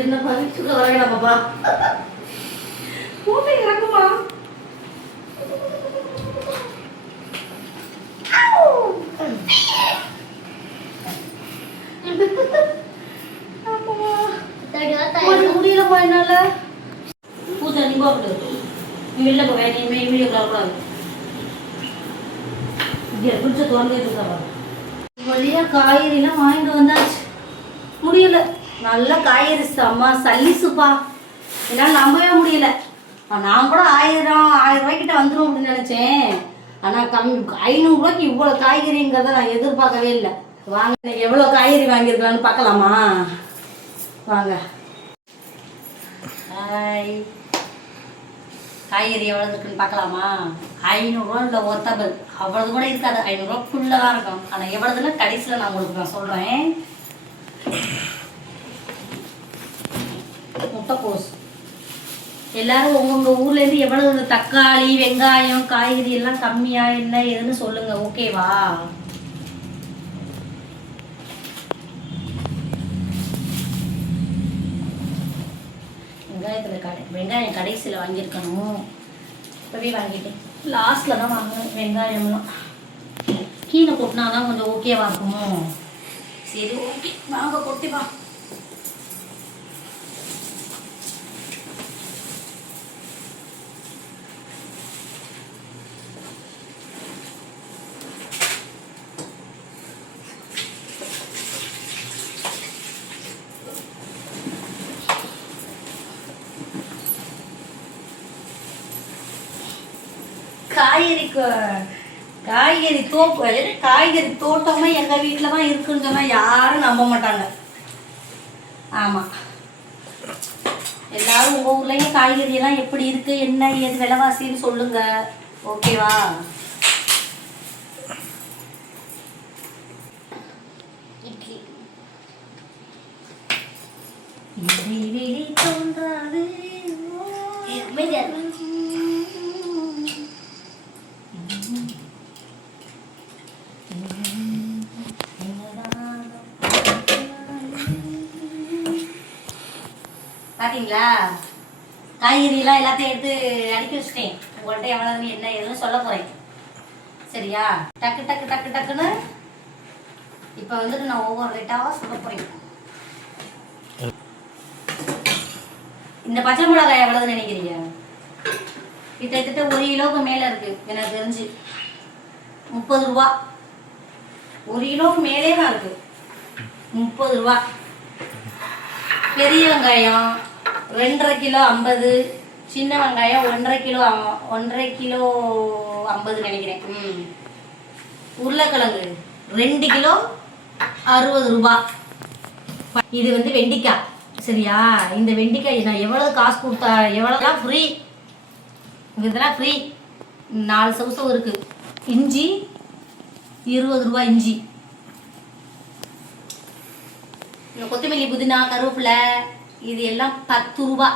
என்னப்பா வீட்டுக்குள்ள வர வேணாமாப்பா பூனை இறங்குமா முடியலப்பா என்னால பூஜா நீ போகக்கூடாது நீ வெளில போக நீ வீடியோ கூடாது பிடிச்ச திறந்துட்டு இருக்கா வழியா காய்கறிலாம் வாங்கிட்டு வந்தாச்சு முடியல நல்ல காய்கறி அம்மா சல்லிசுப்பா என்னால் நம்பவே முடியல நான் கூட 1000 ரூபாய்க்கிட்ட வந்துடும் அப்படின்னு நினச்சேன் ஆனால் 500 ரூபாய்க்கு இவ்வளோ காய்கறிங்கிறத நான் எதிர்பார்க்கவே இல்லை வாங்க எவ்வளோ காய்கறி வாங்கியிருக்கலான்னு பார்க்கலாமா வாங்க காய்கறி எவ்வளோ இருக்குன்னு பார்க்கலாமா 500 ரூபா இல்லை ஒத்தபல் அவ்வளவு கூட இருக்காது 500 ரூபாய்க்குள்ளே தான் இருக்கும் ஆனால் எவ்வளோதுன்னா கடைசியில் நான் உங்களுக்கு நான் சொல்கிறேன் முட்டைக்கோஸ் எல்லாரும் உங்க ஊர்லேருந்து எவ்வளவு தக்காளி வெங்காயம் காய்கறி எல்லாம் கம்மியா என்ன ஏதுன்னு சொல்லுங்க ஓகேவா வெங்காயம் கடைசியில் வாங்கியிருக்கணும் இப்போவே வாங்கிட்டேன் லாஸ்ட்டில் தான் வாங்கினேன் வெங்காயம்லாம் கீழே கொட்டினாதான் கொஞ்சம் ஓகேவா இருக்குமோ சரி ஓகே வாங்க கொட்டிப்பா காய்கறி தோட்டமா எங்க வீட்டில் தான் இருக்குன்னு சொன்னா யாரும் நம்ப மாட்டாங்க ஆமா எல்லாரும் உங்க ஊர்லயும் காய்கறி எல்லாம் எப்படி இருக்கு என்ன ஏது விலைவாசின்னு சொல்லுங்க ஓகேவா தோன்றாது பார்த்தீங்களா காய்கறிலாம் எல்லாத்தையும் எடுத்து அடுக்கி வச்சுட்டேன் உங்கள்கிட்ட எவ்வளோன்னு என்ன எதுவும் சொல்ல போகிறேன் சரியா டக்கு டக்கு டக்கு டக்குன்னு இப்போ வந்துட்டு நான் ஒவ்வொரு ரேட்டாக சொல்ல போகிறேன் இந்த பச்சை மிளகாய் எவ்வளோன்னு நினைக்கிறீங்க கிட்டத்தட்ட 1 கிலோவுக்கு மேலே இருக்குது எனக்கு தெரிஞ்சு 30 ரூபா 1 கிலோவுக்கு மேலே தான் இருக்குது 30 ரூபா பெரிய வெங்காயம் 2.5 கிலோ 50 சின்ன வெங்காயம் 1.5 கிலோ 50 நினைக்கிறேன் உருளைக்கிழங்கு 2 கிலோ 60 ரூபா இது வந்து வெண்டிக்காய் சரியா இந்த வெண்டிக்காய் நான் எவ்வளவு காசு கொடுத்தா எவ்வளோலாம் ஃப்ரீ இதெல்லாம் ஃப்ரீ 4 சவுசம் இருக்கு இஞ்சி 20 ரூபா இஞ்சி கொத்தமல்லி புதினா கருவேப்பிலை இது எல்லாம் 10 ரூபா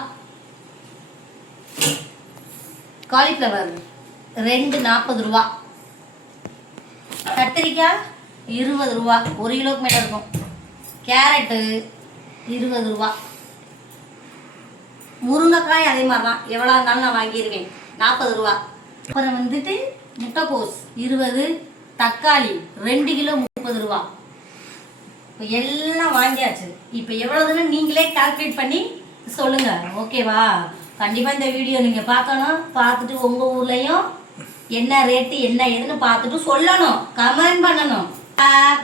காலிஃப்ளவர் 2 40 ரூபா கத்திரிக்காய் 20 ரூபா 1 கிலோவுக்கு மேலே இருக்கும் கேரட்டு 20 ரூபா முருங்கைக்காய் அதே மாதிரி தான் எவ்வளோ இருந்தாலும் நான் வாங்கிடுவேன் 40 ரூபா அப்புறம் வந்துட்டு முட்டைக்கோஸ் 20 தக்காளி 2 கிலோ 30 ரூபா இப்போ எல்லாம் வாங்கியாச்சு இப்போ எவ்வளோதுன்னு நீங்களே கால்குலேட் பண்ணி சொல்லுங்க ஓகேவா கண்டிப்பாக இந்த வீடியோ நீங்கள் பார்க்கணும் பார்த்துட்டு உங்கள் ஊர்லேயும் என்ன ரேட்டு என்ன ஏதுன்னு பார்த்துட்டு சொல்லணும் கமெண்ட் பண்ணணும்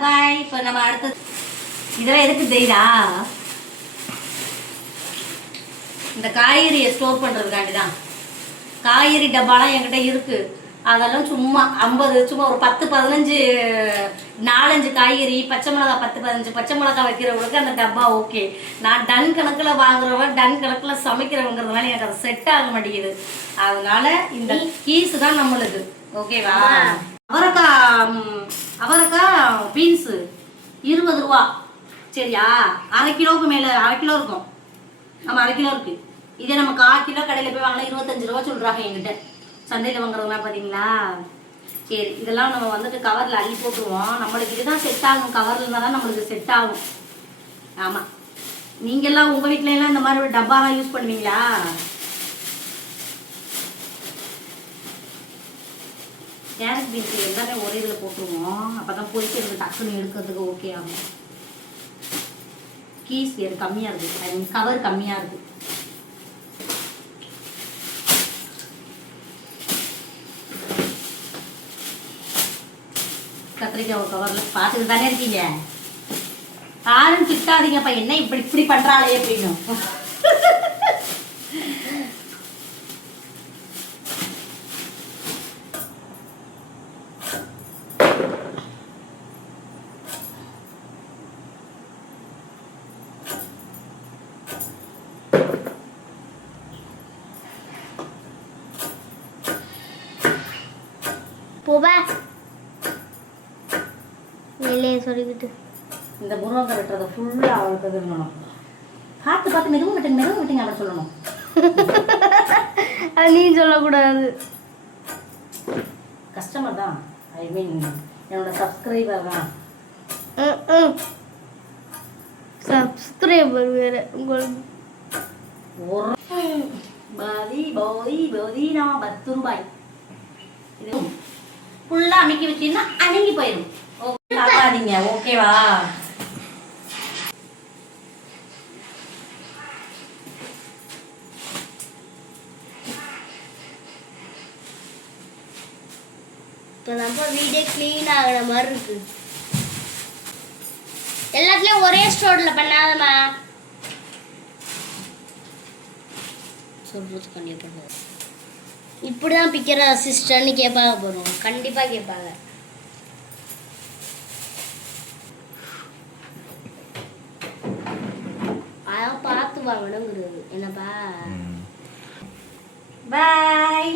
பாய் இப்போ நம்ம அடுத்தது இதெல்லாம் எதுக்கு தெரியுதா இந்த காய்கறியை ஸ்டோர் பண்ணுறதுக்காண்டி தான் காய்கறி டப்பாலாம் என்கிட்ட இருக்குது அதெல்லாம் சும்மா 50 சும்மா ஒரு 10-15 4-5 காய்கறி பச்சை மிளகா 10-15 பச்சை மிளகா வைக்கிறவங்களுக்கு அந்த டப்பா ஓகே நான் டன் கணக்கில் வாங்குறவங்க டன் கணக்கில் சமைக்கிறவங்கிறதுனால எனக்கு அது செட் ஆக மாட்டேங்குது அதனால இந்த கீஸு தான் நம்மளுக்கு ஓகேவா அவரைக்காய் பீன்ஸு 20 ரூபா சரியா 1/2 கிலோவுக்கு மேலே 1/2 கிலோ இருக்கும் நம்ம 1/2 கிலோ இருக்கு இதே நம்ம 1/4 கிலோ கடையில் போய் வாங்கினா 25 ரூபா சொல்கிறாங்க என்கிட்ட சந்தையில் வாங்குறதுலாம் பார்த்தீங்களா சரி இதெல்லாம் நம்ம வந்துட்டு கவரில் அள்ளி போட்டுருவோம் நம்மளுக்கு இதுதான் செட் ஆகும் கவரில் இருந்தால் தான் நம்மளுக்கு செட் ஆகும் ஆமாம் நீங்கெல்லாம் உங்கள் வீட்டில எல்லாம் இந்த மாதிரி டப்பாலாம் யூஸ் பண்ணுவீங்களா? கேரட் பீன்ஸ் எல்லாமே ஒரே இதில் போட்டுருவோம். அப்போ தான் பொரிக்கிறது டக்குன்னு எடுக்கிறதுக்கு ஓகே ஆகும். கீஸ் கம்மியாக இருக்குது, ஐ மீன் கவர் கம்மியாக இருக்குது. கத்திரிக்காய் ஒரு கவரில் பார்த்துட்டு தானே இருக்கீங்க. யாரும் திட்டாதீங்கப்பா, என்ன இப்படி இப்படி பண்ணுறாளே அப்படின்னு. போபா வெளியே சொல்லிக்கிட்டு இந்த முருங்கை வெட்டுறதை ஃபுல்லாக அவளுக்கு இருக்கணும். பார்த்து பார்த்து மெதுவும் விட்டுங்க அவன் சொல்லணும். அது நீ சொல்லக்கூடாது. கஸ்டமர் தான், ஐ மீன் என்னோட சப்ஸ்கிரைபர் தான். சப்ஸ்கிரைபர் வேறு உங்களுக்கு. ஒரு போதினா 10 ரூபாய். இது ஃபுல்லாக அமைக்கி வச்சீங்கன்னா அணுங்கி போயிடும். ஓகே பார்க்காதீங்க, ஓகேவா? இப்போ நம்ம வீடே க்ளீன் ஆகிற மாதிரி இருக்கு. எல்லாத்துலேயும் ஒரே ஸ்டோரில் பண்ணாதம்மா. சொல்கிறது கண்டிப்பாக இப்படி தான் பிக்கிற சிஸ்டர்னு கேட்பாங்க போகிறோம். கண்டிப்பாக கேட்பாங்க. அதான் பார்த்து வாங்கணுங்கிறது என்னப்பா. பாய்.